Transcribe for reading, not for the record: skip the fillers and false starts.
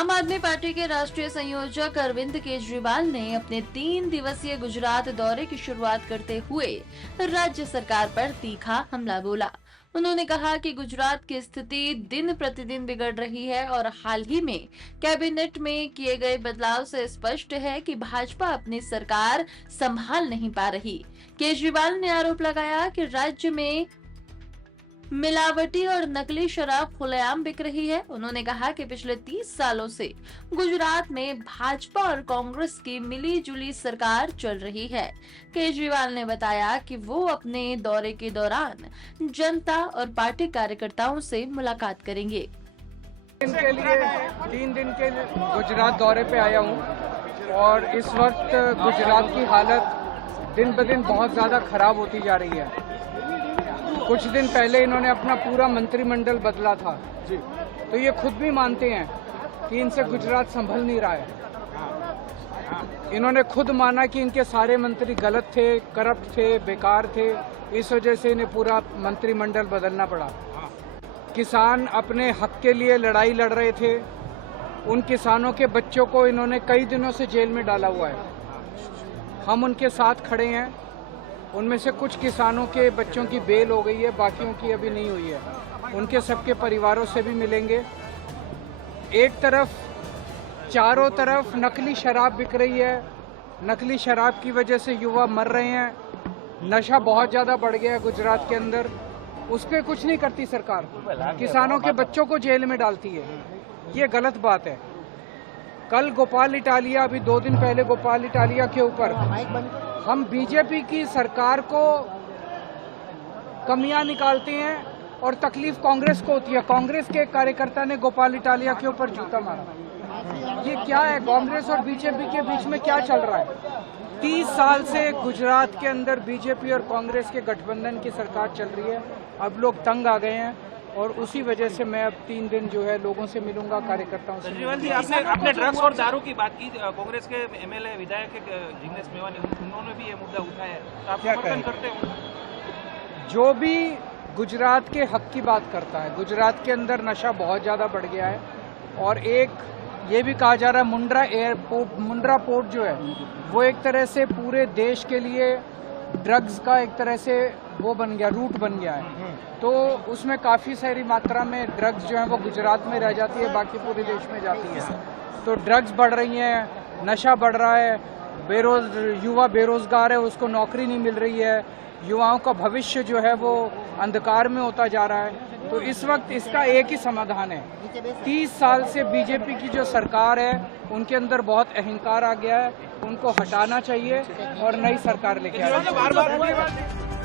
आम आदमी पार्टी के राष्ट्रीय संयोजक अरविंद केजरीवाल ने अपने 3 दिवसीय गुजरात दौरे की शुरुआत करते हुए राज्य सरकार पर तीखा हमला बोला। उन्होंने कहा कि गुजरात की स्थिति दिन प्रतिदिन बिगड़ रही है और हाल ही में कैबिनेट में किए गए बदलाव से स्पष्ट है कि भाजपा अपनी सरकार संभाल नहीं पा रही। केजरीवाल ने आरोप लगाया कि राज्य में मिलावटी और नकली शराब खुलेआम बिक रही है। उन्होंने कहा कि पिछले 30 सालों से गुजरात में भाजपा और कांग्रेस की मिली-जुली सरकार चल रही है। केजरीवाल ने बताया कि वो अपने दौरे के दौरान जनता और पार्टी कार्यकर्ताओं से मुलाकात करेंगे। इनके लिए 3 दिन के गुजरात दौरे पे आया हूँ और इस वक्त गुजरात की हालत दिन ब दिन बहुत ज़्यादा खराब होती जा रही है। कुछ दिन पहले इन्होंने अपना पूरा मंत्रिमंडल बदला था, तो ये खुद भी मानते हैं कि इनसे गुजरात संभल नहीं रहा है। इन्होंने खुद माना कि इनके सारे मंत्री गलत थे, करप्ट थे, बेकार थे, इस वजह से इन्हें पूरा मंत्रिमंडल बदलना पड़ा। किसान अपने हक के लिए लड़ाई लड़ रहे थे, उन किसानों के बच्चों को इन्होंने कई दिनों से जेल में डाला हुआ है। हम उनके साथ खड़े हैं। उनमें से कुछ किसानों के बच्चों की बेल हो गई है, बाकियों की अभी नहीं हुई है। उनके सबके परिवारों से भी मिलेंगे। एक तरफ चारों तरफ नकली शराब बिक रही है, नकली शराब की वजह से युवा मर रहे हैं। नशा बहुत ज़्यादा बढ़ गया है गुजरात के अंदर, उस पर कुछ नहीं करती सरकार, किसानों के बच्चों को जेल में डालती है। ये गलत बात है। कल गोपाल इटालिया, अभी 2 दिन पहले गोपाल इटालिया के ऊपर हम बीजेपी की सरकार को कमियां निकालते हैं और तकलीफ कांग्रेस को होती है। कांग्रेस के कार्यकर्ता ने गोपाल इटालिया के ऊपर जूता मारा। ये क्या है? कांग्रेस और बीजेपी के बीच में क्या चल रहा है? 30 साल से गुजरात के अंदर बीजेपी और कांग्रेस के गठबंधन की सरकार चल रही है। अब लोग तंग आ गए हैं और उसी वजह से मैं अब 3 दिन जो है लोगों से मिलूंगा, कार्यकर्ताओं से। केजरीवाल जी, आपने ड्रग्स और दारू की बात की। कांग्रेस के एमएलए विधायक जिग्नेश मेवानी, उन्होंने भी ये मुद्दा उठाया है, तो आप समर्थन करते हो? जो भी गुजरात के हक की बात करता है, गुजरात के अंदर नशा बहुत ज़्यादा बढ़ गया है और एक ये भी कहा जा रहा है मुंड्रा पोर्ट जो है वो एक तरह से पूरे देश के लिए ड्रग्स का एक तरह से वो बन गया, रूट बन गया है। तो उसमें काफ़ी सारी मात्रा में ड्रग्स जो है वो गुजरात में रह जाती है, बाकी पूरे देश में जाती है। तो ड्रग्स बढ़ रही हैं, नशा बढ़ रहा है, युवा बेरोजगार है, उसको नौकरी नहीं मिल रही है, युवाओं का भविष्य जो है वो अंधकार में होता जा रहा है। तो इस वक्त इसका एक ही समाधान है। 30 साल से बीजेपी की जो सरकार है उनके अंदर बहुत अहंकार आ गया है, उनको हटाना चाहिए और नई सरकार लेके आनी चाहिए।